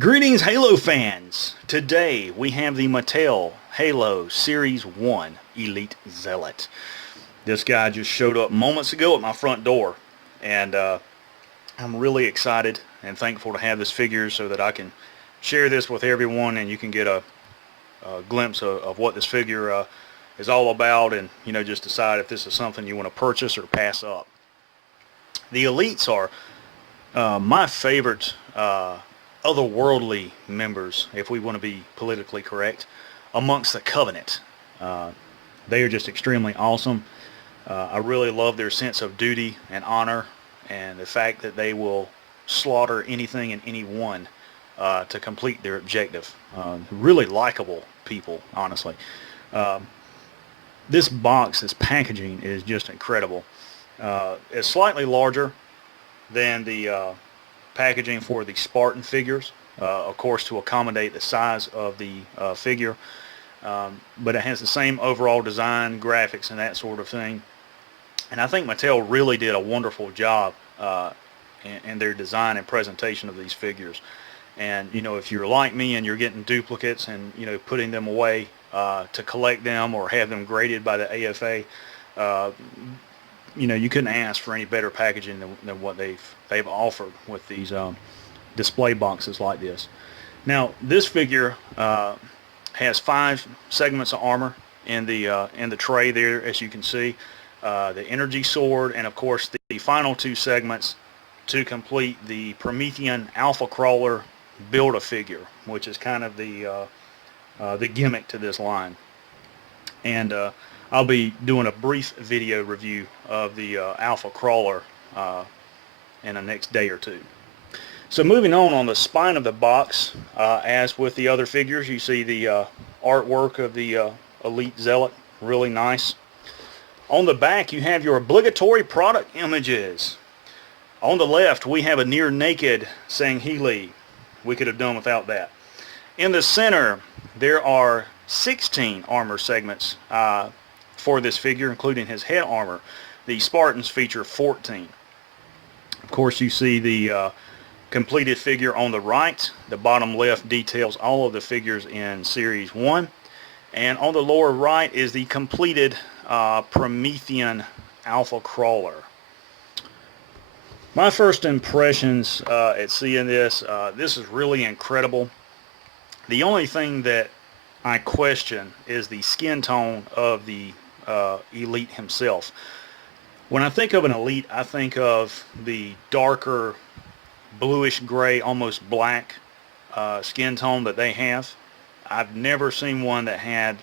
Greetings, Halo fans! Today we have the Mattel Halo Series 1 Elite Zealot. This guy just showed up moments ago at my front door, and I'm really excited and thankful to have this figure so that I can share this with everyone and you can get a glimpse of what this figure is all about, and just decide if this is something you want to purchase or pass up. The Elites are my favorite otherworldly members, if we want to be politically correct, amongst the Covenant. Uh, they are just extremely awesome. I really love their sense of duty and honor, and the fact that they will slaughter anything and anyone to complete their objective. Really likable people, honestly. Uh, this box, this packaging is just incredible. It's slightly larger than the packaging for the Spartan figures, of course to accommodate the size of the figure, but it has the same overall design, graphics, and that sort of thing. And I think Mattel really did a wonderful job in their design and presentation of these figures. And if you're like me and you're getting duplicates and putting them away to collect them or have them graded by the AFA, you couldn't ask for any better packaging than what they've offered with these display boxes like this. Now, this figure has 5 segments of armor in the tray there, as you can see. The energy sword, and of course the final 2 segments to complete the Promethean Alpha Crawler Build-A-Figure, which is kind of the gimmick to this line. And I'll be doing a brief video review of the Alpha Crawler in the next day or two. So moving on the spine of the box, as with the other figures, you see the artwork of the Elite Zealot, really nice. On the back you have your obligatory product images. On the left we have a near naked Sangheili. We could have done without that. In the center there are 16 armor segments for this figure, including his head armor. The Spartans feature 14. Of course, you see the completed figure on the right. The bottom left details all of the figures in Series 1. And on the lower right is the completed Promethean Alpha Crawler. My first impressions at seeing this, this is really incredible. The only thing that I question is the skin tone of the Elite himself. When I think of an Elite, I think of the darker bluish gray, almost black skin tone that they have. I've never seen one that had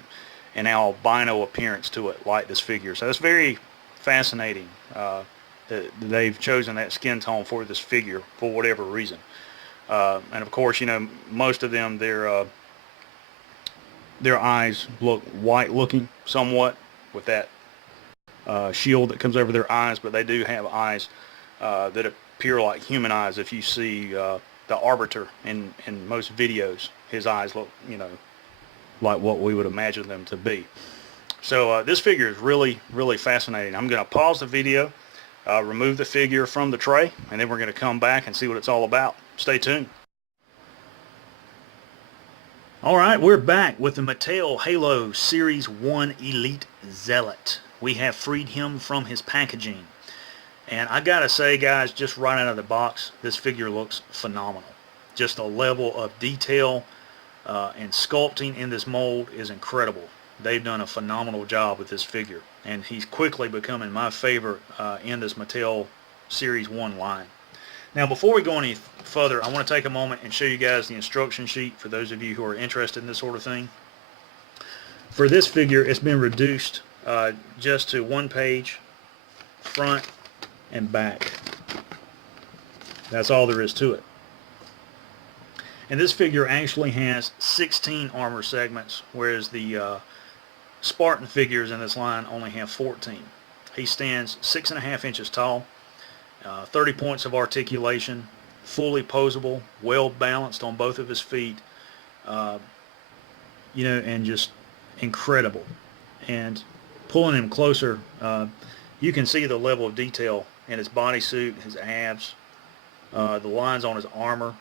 an albino appearance to it like this figure. So it's very fascinating that they've chosen that skin tone for this figure for whatever reason. And of course, most of them, their eyes look white looking somewhat, with that shield that comes over their eyes, but they do have eyes that appear like human eyes. If you see the Arbiter in most videos, his eyes look like what we would imagine them to be. So this figure is really fascinating. I'm going to pause the video, remove the figure from the tray, and then we're going to come back and see what it's all about. Stay tuned. Alright, we're back with the Mattel Halo Series 1 Elite Zealot. We have freed him from his packaging. And I gotta say, guys, just right out of the box, this figure looks phenomenal. Just the level of detail and sculpting in this mold is incredible. They've done a phenomenal job with this figure. And he's quickly becoming my favorite in this Mattel Series 1 line. Now, before we go any further, I want to take a moment and show you guys the instruction sheet for those of you who are interested in this sort of thing. For this figure, it's been reduced just to 1 page, front and back. That's all there is to it. And this figure actually has 16 armor segments, whereas the Spartan figures in this line only have 14. He stands 6.5 inches tall. 30 points of articulation, fully posable, well balanced on both of his feet, and just incredible. And pulling him closer, you can see the level of detail in his bodysuit, his abs, the lines on his armor.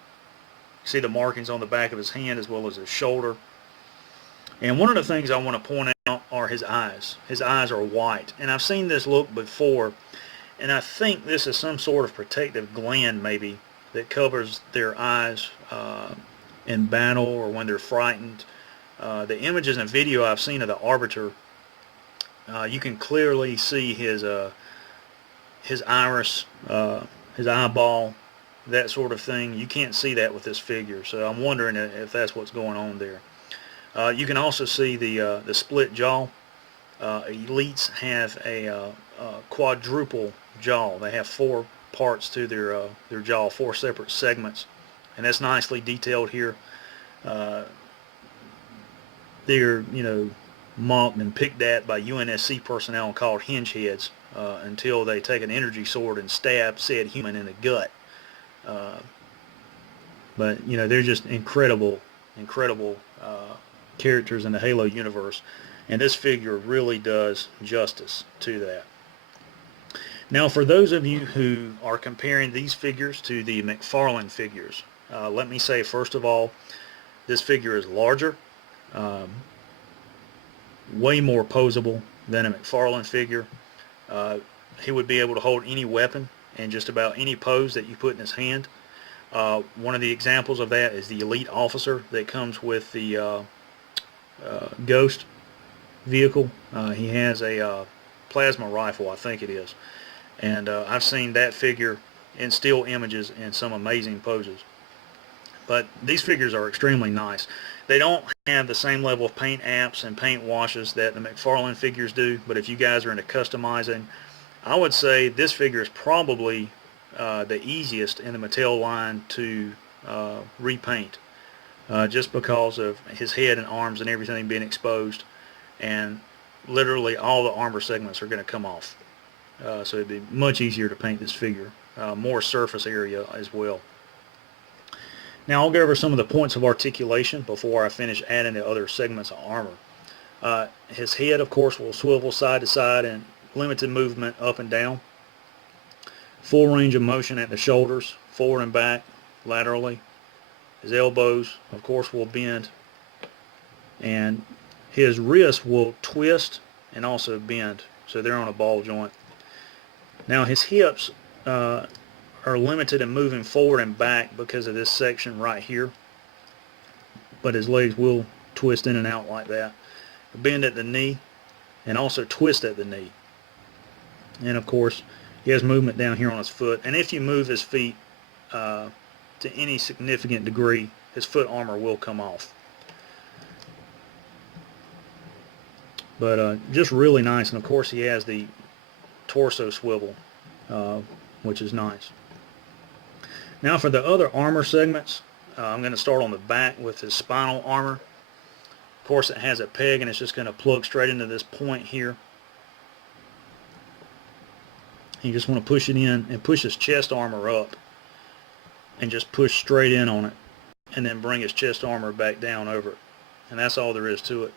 see the markings on the back of his hand as well as his shoulder. And one of the things I want to point out are his eyes. His eyes are white. And I've seen this look before, and I think this is some sort of protective gland maybe that covers their eyes in battle or when they're frightened. The images and video I've seen of the Arbiter, you can clearly see his iris, his eyeball, that sort of thing. You can't see that with this figure, so I'm wondering if that's what's going on there. You can also see the split jaw. Elites have a quadruple jaw. They have 4 parts to their jaw, 4 separate segments, and that's nicely detailed here. They're mocked and picked at by UNSC personnel and called hinge heads until they take an energy sword and stab said human in the gut. But they're just incredible characters in the Halo universe, and this figure really does justice to that. Now, for those of you who are comparing these figures to the McFarlane figures, let me say first of all, this figure is larger, way more posable than a McFarlane figure. He would be able to hold any weapon in just about any pose that you put in his hand. One of the examples of that is the Elite Officer that comes with the Ghost vehicle. He has a plasma rifle, I think it is, and I've seen that figure in still images in some amazing poses. But these figures are extremely nice. They don't have the same level of paint apps and paint washes that the McFarlane figures do, but if you guys are into customizing, I would say this figure is probably the easiest in the Mattel line to repaint, just because of his head and arms and everything being exposed, and literally all the armor segments are going to come off. So it'd be much easier to paint this figure, more surface area as well. Now I'll go over some of the points of articulation before I finish adding the other segments of armor. His head, of course, will swivel side to side and limited movement up and down. Full range of motion at the shoulders, forward and back, laterally. His elbows, of course, will bend, and his wrists will twist and also bend, so they're on a ball joint. Now his hips are limited in moving forward and back because of this section right here, but his legs will twist in and out like that. Bend at the knee and also twist at the knee. And of course he has movement down here on his foot, and if you move his feet to any significant degree, his foot armor will come off. But just really nice, and of course he has the torso swivel, which is nice. Now for the other armor segments, I'm going to start on the back with his spinal armor. Of course it has a peg, and it's just going to plug straight into this point here. You just want to push it in and push his chest armor up and just push straight in on it, and then bring his chest armor back down over it, and that's all there is to it.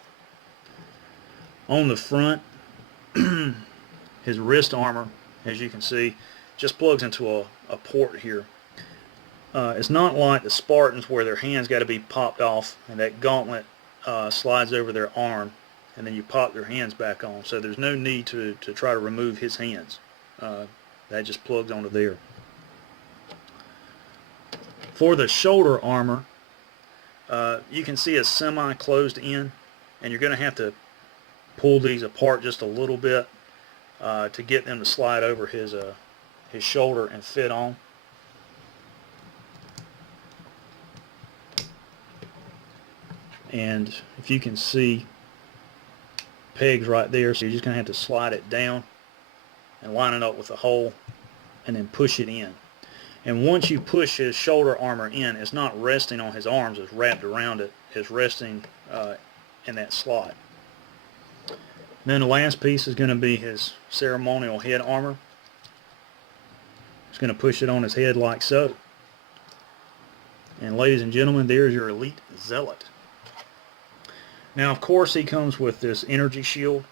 On the front, his wrist armor, as you can see, just plugs into a port here. It's not like the Spartans where their hands got to be popped off and that gauntlet slides over their arm and then you pop their hands back on, so there's no need to try to remove his hands. That just plugs onto there. For the shoulder armor, you can see it's semi-closed in, and you're going to have to pull these apart just a little bit to get them to slide over his shoulder and fit on. And if you can see, pegs right there, so you're just going to have to slide it down and line it up with the hole and then push it in. And once you push his shoulder armor in, it's not resting on his arms, it's wrapped around it, it's resting in that slot. And then the last piece is going to be his ceremonial head armor. It's going to push it on his head like so. And ladies and gentlemen, there's your Elite Zealot. Now of course he comes with this energy shield,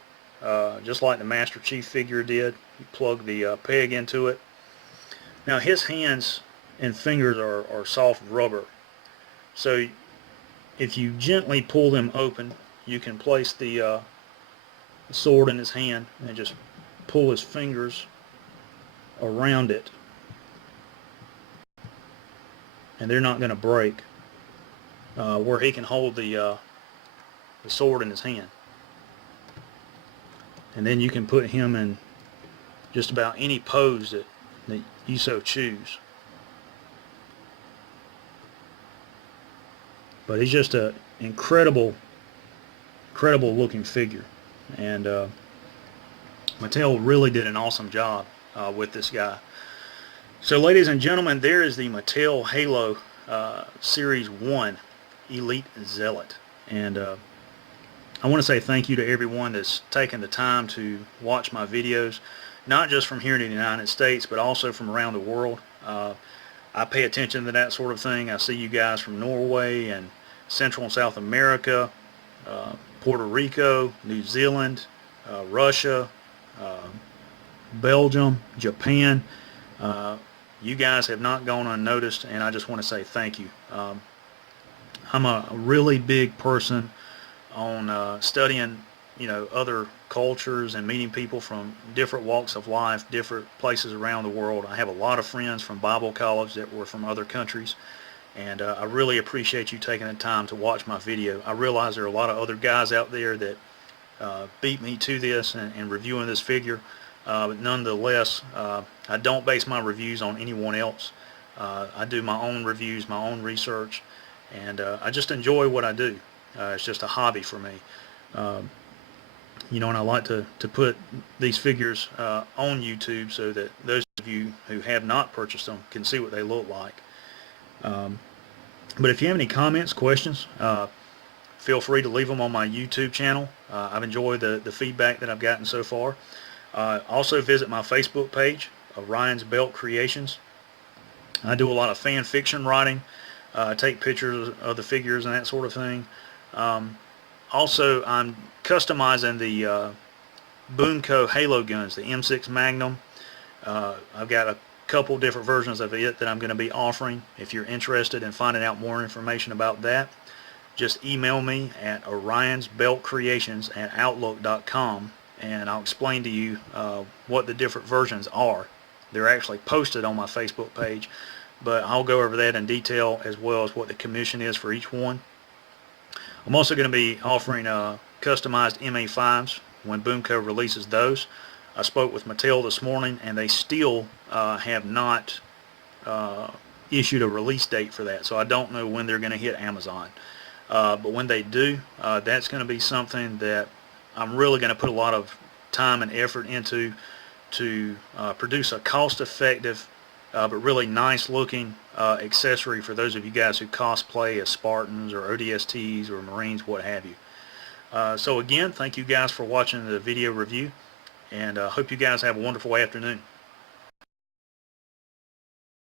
just like the Master Chief figure did. You plug the peg into it. Now his hands and fingers are soft rubber, So if you gently pull them open, you can place the sword in his hand and just pull his fingers around it, and they're not going to break, where he can hold the sword in his hand. And then you can put him in just about any pose that you so choose. But he's just an incredible looking figure, and Mattel really did an awesome job with this guy. So ladies and gentlemen, there is the Mattel Halo Series 1 Elite Zealot. And I want to say thank you to everyone that's taken the time to watch my videos, not just from here in the United States, but also from around the world. I pay attention to that sort of thing. I see you guys from Norway and Central and South America, Puerto Rico, New Zealand, Russia, Belgium, Japan. You guys have not gone unnoticed, and I just want to say thank you. I'm a really big person on studying, other cultures and meeting people from different walks of life, different places around the world. I have a lot of friends from Bible college that were from other countries, and I really appreciate you taking the time to watch my video. I realize there are a lot of other guys out there that beat me to this and reviewing this figure, but nonetheless, I don't base my reviews on anyone else. I do my own reviews, my own research, and I just enjoy what I do. It's just a hobby for me. And I like to put these figures on YouTube so that those of you who have not purchased them can see what they look like. But if you have any comments, questions, feel free to leave them on my YouTube channel. I've enjoyed the feedback that I've gotten so far. Also visit my Facebook page, Orion's Belt Creations. I do a lot of fan fiction writing, take pictures of the figures and that sort of thing. Also, I'm customizing the Boomco Halo guns, the M6 Magnum. I've got a couple different versions of it that I'm going to be offering. If you're interested in finding out more information about that, just email me at orionsbeltcreations@outlook.com, and I'll explain to you what the different versions are. They're actually posted on my Facebook page, but I'll go over that in detail, as well as what the commission is for each one. I'm also going to be offering customized MA5s when Boomco releases those. I spoke with Mattel this morning, and they still have not issued a release date for that, so I don't know when they're going to hit Amazon. But when they do, that's going to be something that I'm really going to put a lot of time and effort into to produce a cost-effective but really nice looking accessory for those of you guys who cosplay as Spartans or ODSTs or Marines, what have you. So again, thank you guys for watching the video review, and hope you guys have a wonderful afternoon.